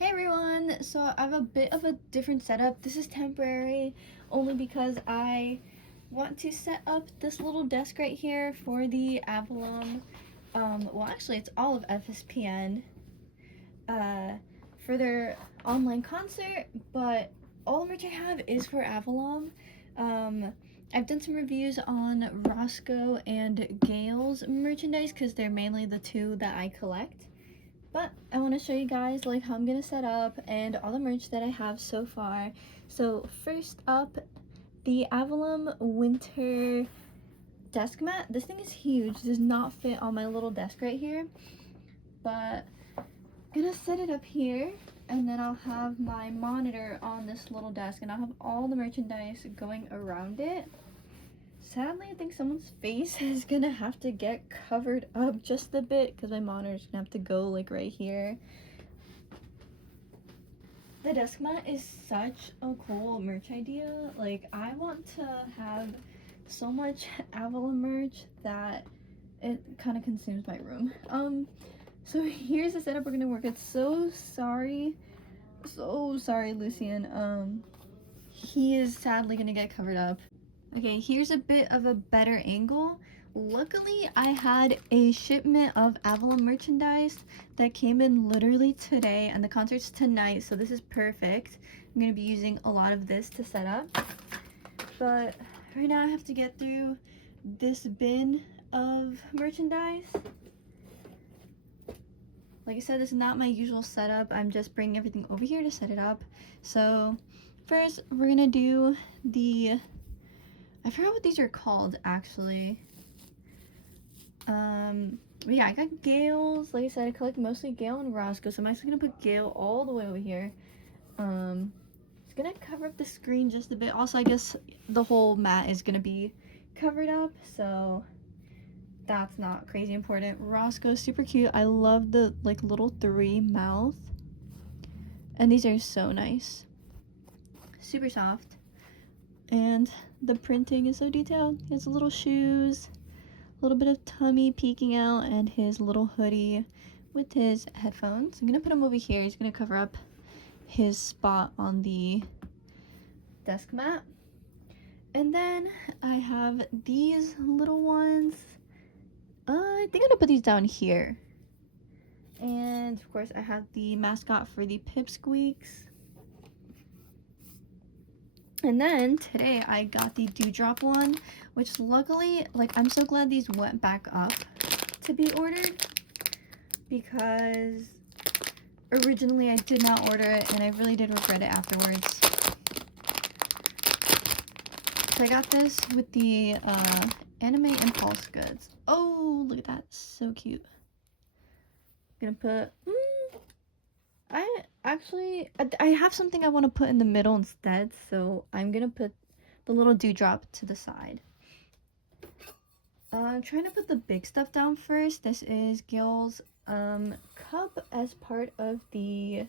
Hey everyone! So I have a bit of a different setup. This is temporary only because I want to set up this little desk right here for the Avallum. Well actually it's all of FSPN uh, for their online concert, but all the merch I have is for Avallum. I've done some reviews on Roscoe and Gale's merchandise because they're mainly the two that I collect. But I want to show you guys like how I'm gonna set up and all the merch that I have so far. So first up, the Avallum winter desk mat. This thing is huge. Does not fit on my little desk right here, but I'm gonna set it up here, and then I'll have my monitor on this little desk, and I'll have all the merchandise going around it. Sadly, I think someone's face is gonna have to get covered up just a bit because my monitor's gonna have to go like right here. The desk mat is such a cool merch idea. Like, I want to have so much Avallum merch that it kind of consumes my room. So here's the setup we're gonna work with. So sorry, Lucian. He is sadly gonna get covered up. Okay, here's a bit of a better angle. Luckily, I had a shipment of Avallum merchandise that came in literally today, and the concert's tonight, so this is perfect. I'm gonna be using a lot of this to set up. But right now I have to get through this bin of merchandise. Like I said, this is not my usual setup. I'm just bringing everything over here to set it up. So first, we're gonna do the... I forgot what these are called, actually. But yeah, I got Gale's. Like I said, I collect mostly Gale and Roscoe, so I'm actually gonna put Gale all the way over here. It's gonna cover up the screen just a bit. Also, I guess the whole mat is gonna be covered up, so that's not crazy important. Roscoe's super cute. I love the like little 3 mouth, and these are so nice. Super soft. And the printing is so detailed. His little shoes, a little bit of tummy peeking out, and his little hoodie with his headphones. I'm gonna put him over here. He's gonna cover up his spot on the desk mat. And then I have these little ones. I think I'm gonna put these down here. And of course I have the mascot for the Pipsqueaks. And then today I got the Dewdrop one, which luckily, like, I'm so glad these went back up to be ordered, because originally I did not order it and I really did regret it afterwards. So I got this with the Anime Impulse goods. Oh, look at that, so cute. I'm gonna put I have something I want to put in the middle instead, so I'm gonna put the little dewdrop to the side. I'm trying to put the big stuff down first. This is Gale's cup as part of his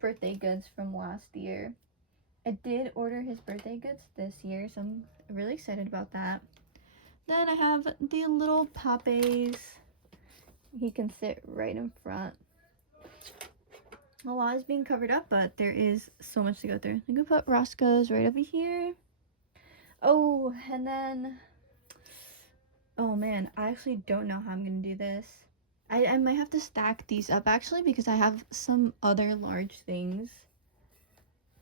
birthday goods from last year. I did order his birthday goods this year, so I'm really excited about that. Then I have the little Papes. He can sit right in front. A lot is being covered up, but there is so much to go through. I'm gonna put Roscoe's right over here. Oh, and then, oh man, I actually don't know how I'm gonna do this. I might have to stack these up actually, because I have some other large things.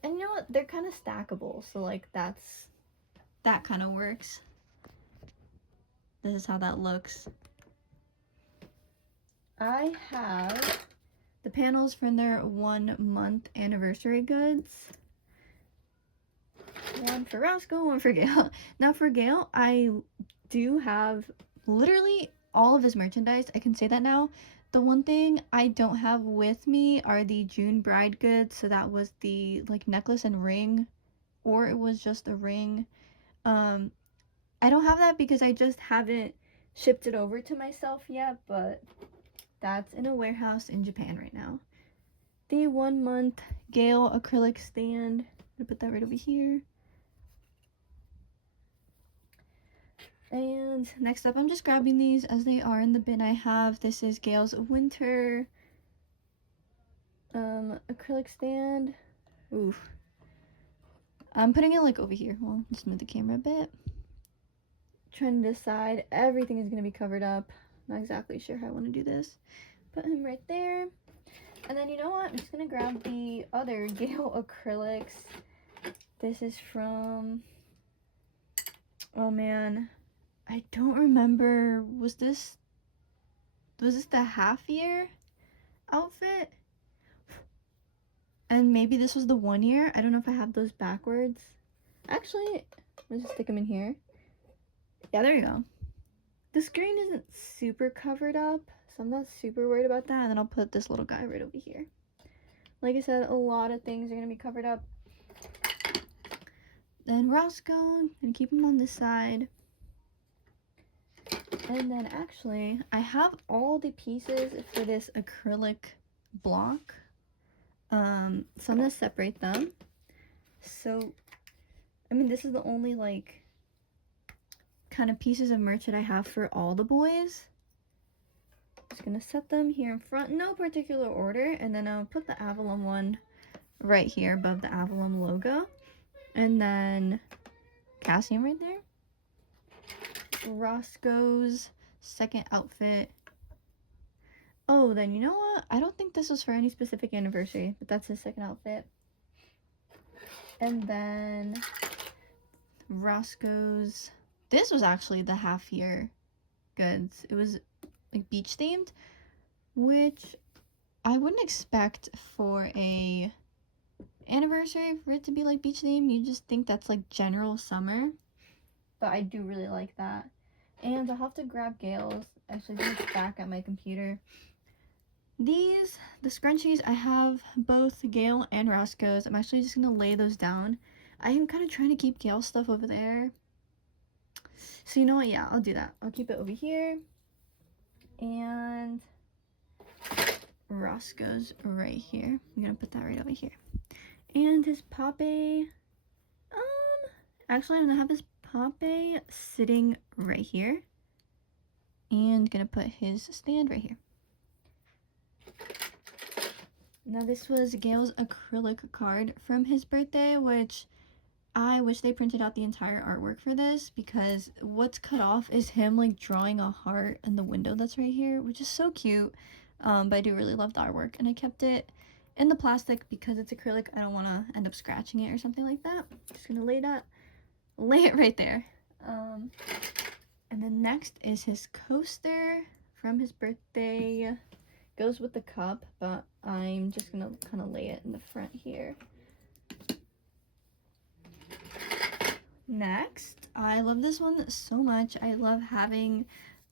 And you know what? They're kind of stackable, so like that kind of works. This is how that looks. I have the panels from their 1-month anniversary goods. One for Roscoe, one for Gale. Now for Gale, I do have literally all of his merchandise. I can say that now. The one thing I don't have with me are the June bride goods. So that was the like necklace and ring, or it was just a ring. I don't have that because I just haven't shipped it over to myself yet, but that's in a warehouse in Japan right now. The 1-month Gale acrylic stand. I'm gonna put that right over here. And next up, I'm just grabbing these as they are in the bin I have. This is Gale's winter acrylic stand. Oof. I'm putting it like over here. Well, just move the camera a bit. Trying to decide. Everything is going to be covered up. Not exactly sure how I want to do this. Put him right there. And then you know what? I'm just going to grab the other Gale acrylics. This is from... Oh man. I don't remember. Was this the half year outfit? And maybe this was the 1 year. I don't know if I have those backwards. Actually, let's just stick them in here. Yeah, there you go. The screen isn't super covered up, so I'm not super worried about that. And then I'll put this little guy right over here. Like I said, a lot of things are going to be covered up. Then Roscoe, I'm going to keep him on this side. And then actually, I have all the pieces for this acrylic block. So I'm going to separate them. So, I mean, this is the only, like, kind of pieces of merch that I have for all the boys. Just gonna set them here in front, no particular order, and then I'll put the Avallum one right here above the Avallum logo, and then Cassian right there. Roscoe's second outfit. Oh, then you know what? I don't think this was for any specific anniversary, but that's his second outfit. And then Roscoe's. This was actually the half year goods. It was like beach themed, which I wouldn't expect for a anniversary for it to be like beach themed. You just think that's like general summer, but I do really like that. And I'll have to grab Gale's. Actually, it's back at my computer. The scrunchies, I have both Gale and Roscoe's. I'm actually just gonna lay those down. I am kind of trying to keep Gale's stuff over there. So you know what? Yeah, I'll do that. I'll keep it over here. And Roscoe's right here. I'm gonna put that right over here. And his Pape. Actually, I'm gonna have his Pape sitting right here. And gonna put his stand right here. Now this was Gale's acrylic card from his birthday, which I wish they printed out the entire artwork for this, because what's cut off is him like drawing a heart in the window that's right here, which is so cute. But I do really love the artwork, and I kept it in the plastic because it's acrylic. I don't want to end up scratching it or something like that. Just gonna lay it right there. And then next is his coaster from his birthday. Goes with the cup, but I'm just gonna kind of lay it in the front here. Next, I love this one so much. I love having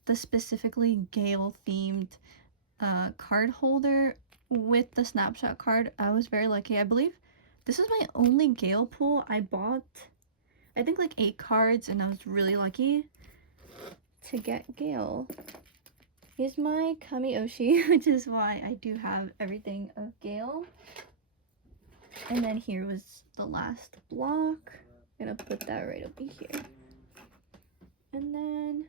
the specifically Gale themed card holder with the snapshot card. I was very lucky. I believe this is my only Gale pull. I bought, I think, like 8 cards, and I was really lucky to get Gale. Here's my Kamioshi, which is why I do have everything of Gale. And then here was the last block. I'm gonna put that right over here. And then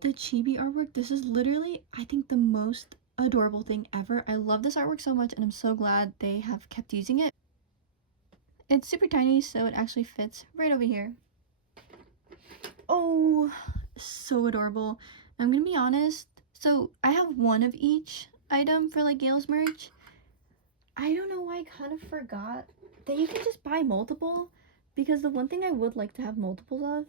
the chibi artwork. This is literally, I think, the most adorable thing ever. I love this artwork so much, and I'm so glad they have kept using it. It's super tiny, so it actually fits right over here. Oh, so adorable. I'm gonna be honest, so I have one of each item for like Gale's merch. I don't know why I kind of forgot that you can just buy multiple, because the one thing I would like to have multiples of,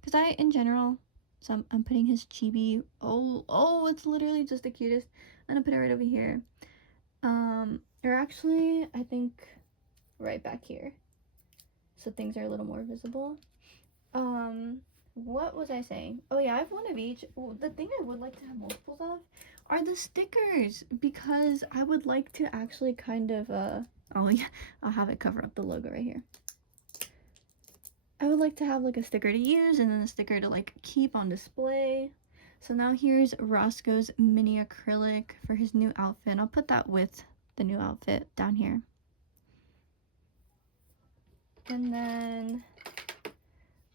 because I, in general, so I'm putting his chibi. Oh, it's literally just the cutest. I'm gonna put it right over here. Or actually, I think right back here, so things are a little more visible. What was I saying? Oh yeah, I have one of each. Well, the thing I would like to have multiples of are the stickers, because I would like to actually kind of oh yeah, I'll have it cover up the logo right here. I would like to have like a sticker to use, and then a sticker to like keep on display. So now here's Roscoe's mini acrylic for his new outfit. I'll put that with the new outfit down here. And then,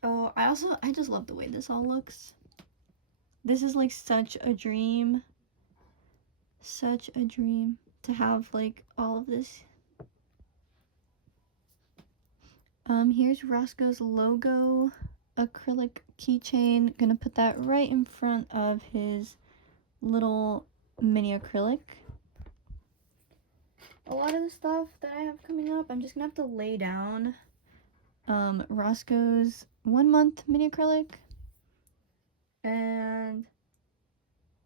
oh, I just love the way this all looks. This is like such a dream to have like all of this. Here's Roscoe's logo acrylic keychain. Gonna put that right in front of his little mini acrylic. A lot of the stuff that I have coming up, I'm just gonna have to lay down. Roscoe's 1 month mini acrylic, and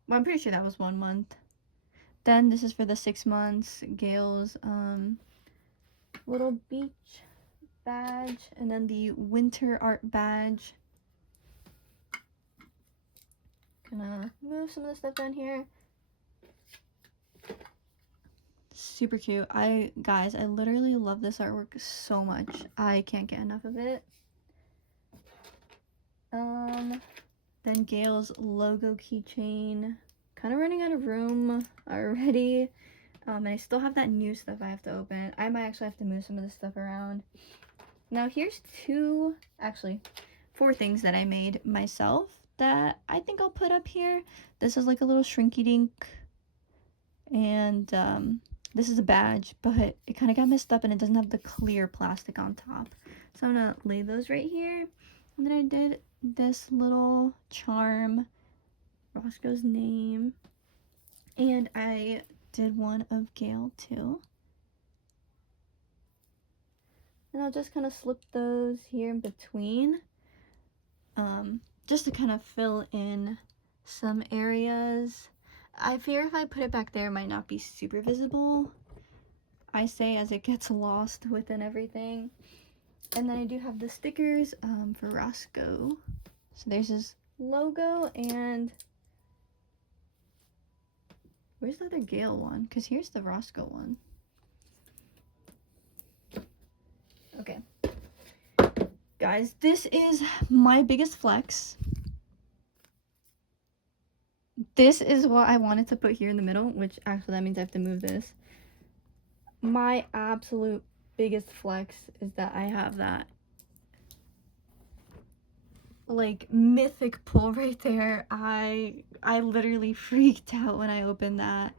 well, I'm pretty sure that was 1 month. Then this is for the 6 months, Gale's little beach badge, and then the winter art badge. Gonna move some of the stuff down here. Super cute. Guys, I literally love this artwork so much. I can't get enough of it. Then Gale's logo keychain. Kind of running out of room already. And I still have that new stuff I have to open. I might actually have to move some of this stuff around. Now here's 4 things that I made myself that I think I'll put up here. This is like a little shrinky dink, and this is a badge, but it kind of got messed up and it doesn't have the clear plastic on top. So I'm gonna lay those right here. And then I did this little charm, Roscoe's name, and I did one of Gale too. And I'll just kind of slip those here in between, just to kind of fill in some areas. I fear if I put it back there, it might not be super visible, I say, as it gets lost within everything. And then I do have the stickers for Roscoe. So there's his logo, and where's the other Gale one? Because here's the Roscoe one. Okay. Guys, this is my biggest flex. This is what I wanted to put here in the middle, which actually that means I have to move this. My absolute biggest flex is that I have that like mythic pull right there. I literally freaked out when I opened that.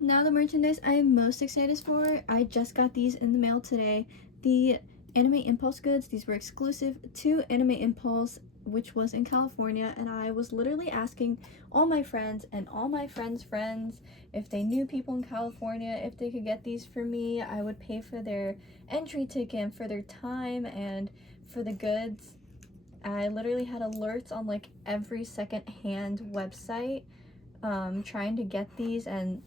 Now the merchandise I'm most excited for, I just got these in the mail today. The Anime Impulse goods, these were exclusive to Anime Impulse, which was in California, and I was literally asking all my friends and all my friends' friends if they knew people in California, if they could get these for me. I would pay for their entry ticket and for their time and for the goods. I literally had alerts on like every second-hand website trying to get these, and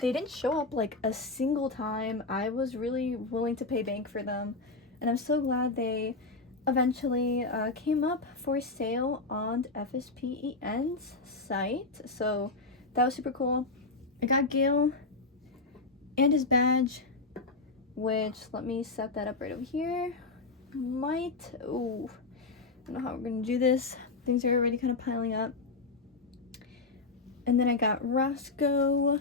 they didn't show up like a single time. I was really willing to pay bank for them, and I'm so glad they eventually came up for sale on FSPEN's site. So that was super cool. I got Gale and his badge, which, let me set that up right over here. I don't know how we're gonna do this. Things are already kind of piling up. And then I got Roscoe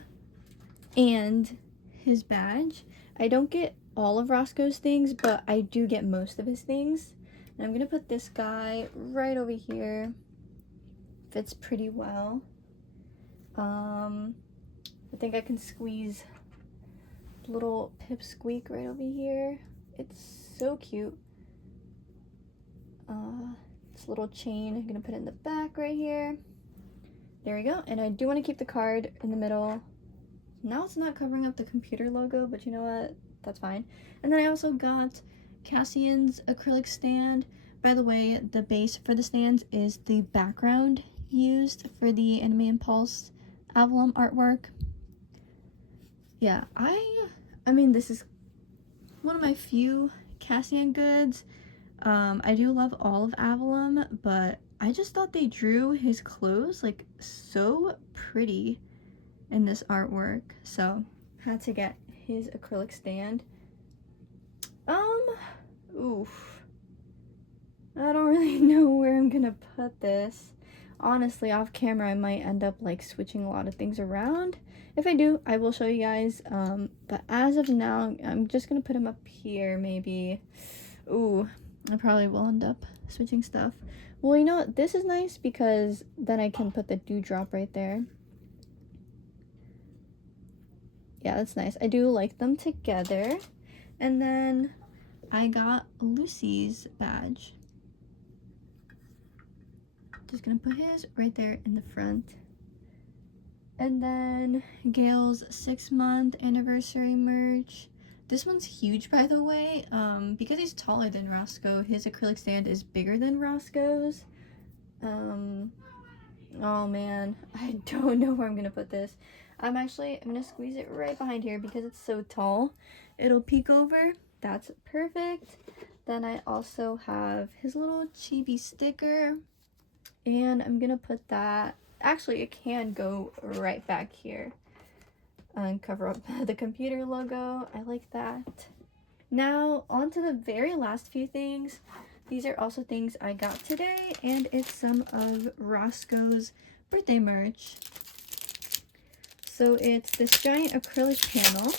and his badge. I don't get all of Roscoe's things, but I do get most of his things. And I'm gonna put this guy right over here. Fits pretty well. I think I can squeeze little pipsqueak right over here. It's so cute. This little chain, I'm gonna put it in the back right here. There we go. And I do want to keep the card in the middle. Now it's not covering up the computer logo, but you know what? That's fine. And then I also got Cassian's acrylic stand. By the way, the base for the stands is the background used for the Anime Impulse Avallum artwork. Yeah, I mean, this is one of my few Cassian goods. I do love all of Avallum, but I just thought they drew his clothes like so pretty in this artwork, so had to get his acrylic stand. I don't really know where I'm gonna put this. Honestly, off camera I might end up like switching a lot of things around. If I do, I will show you guys, but as of now, I'm just gonna put him up here, maybe. I probably will end up switching stuff. Well, you know what? This is nice because then I can put the dewdrop right there. yeah, that's nice. I do like them together. And then I got Lucy's badge. Just gonna put his right there in the front. And then Gale's 6-month anniversary merch. This one's huge, by the way. Because he's taller than Roscoe, his acrylic stand is bigger than Roscoe's. Oh man, I don't know where I'm gonna put this. I'm gonna squeeze it right behind here because it's so tall. It'll peek over. That's perfect. Then I also have his little chibi sticker, and I'm gonna put that, actually it can go right back here and cover up the computer logo. I like that. Now on to the very last few things. These are also things I got today, and it's some of Roscoe's birthday merch. So it's this giant acrylic panel,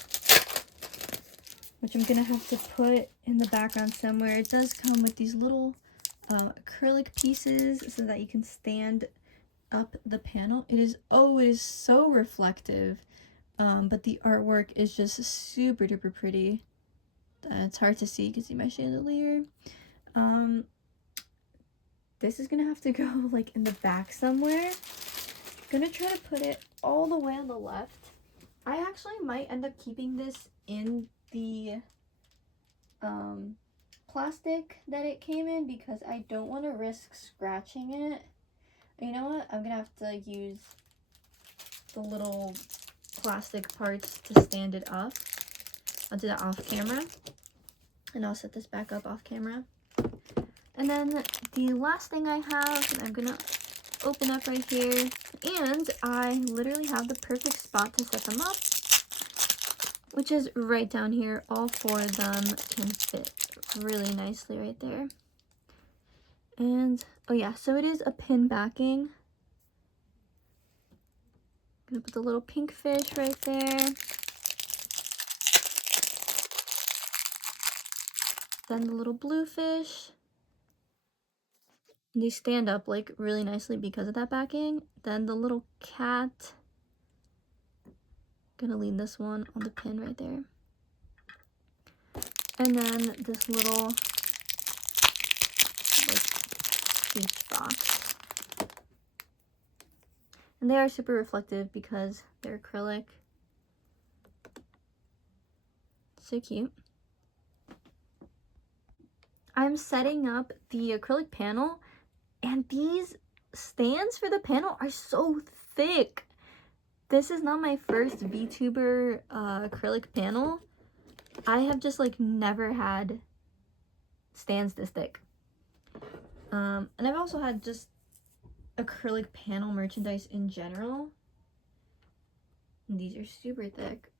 which I'm gonna have to put in the background somewhere. It does come with these little acrylic pieces so that you can stand up the panel. It is so reflective, but the artwork is just super duper pretty. It's hard to see. You can see my chandelier. This is gonna have to go like in the back somewhere. I'm gonna try to put it all the way on the left. I actually might end up keeping this in the plastic that it came in because I don't want to risk scratching it. You know what? I'm gonna have to use the little plastic parts to stand it up. I'll do that off camera, and I'll set this back up off camera. And then the last thing I have, I'm gonna open up right here, and I literally have the perfect spot to set them up, which is right down here. All 4 of them can fit really nicely right there. And oh yeah, so it is a pin backing. I'm gonna put the little pink fish right there. Then the little blue fish. And they stand up like really nicely because of that backing. Then the little cat. Gonna leave this one on the pin right there. And then this little like peach box. And they are super reflective because they're acrylic. So cute. I'm setting up the acrylic panel, and these stands for the panel are so thick. This is not my first VTuber acrylic panel. I have just like never had stands this thick. And I've also had just acrylic panel merchandise in general. And these are super thick.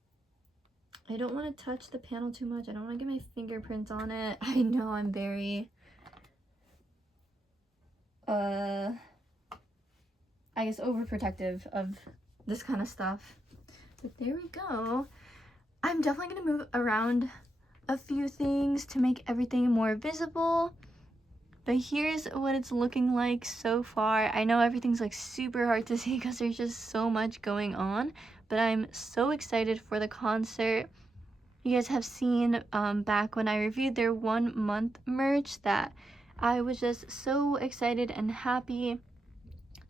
I don't want to touch the panel too much. I don't want to get my fingerprints on it. I know I'm very I guess overprotective of this kind of stuff. But there we go. I'm definitely going to move around a few things to make everything more visible. But here's what it's looking like so far. I know everything's like super hard to see because there's just so much going on. But I'm so excited for the concert. You guys have seen back when I reviewed their 1-month merch that I was just so excited and happy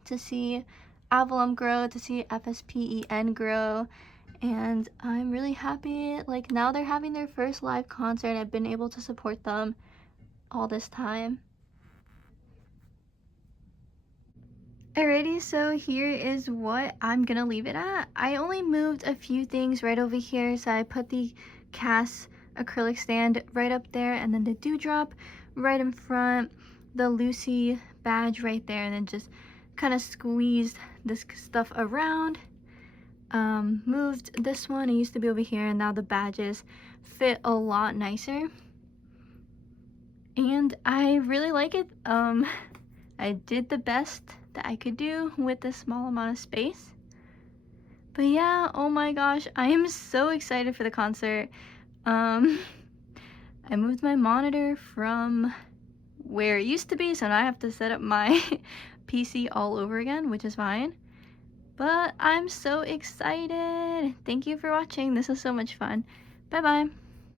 to see Avallum grow, to see FSPEN grow. And I'm really happy, like now they're having their first live concert. I've been able to support them all this time. Alrighty, so here is what I'm gonna leave it at. I only moved a few things right over here, so I put the cast acrylic stand right up there, and then the dewdrop right in front, the Lucy badge right there, and then just kind of squeezed this stuff around. Moved this one. It used to be over here, and now the badges fit a lot nicer, and I really like it. I did the best that I could do with this small amount of space. But yeah, oh my gosh, I am so excited for the concert. I moved my monitor from where it used to be, so now I have to set up my PC all over again, which is fine. But I'm so excited. Thank you for watching. This was so much fun. Bye bye.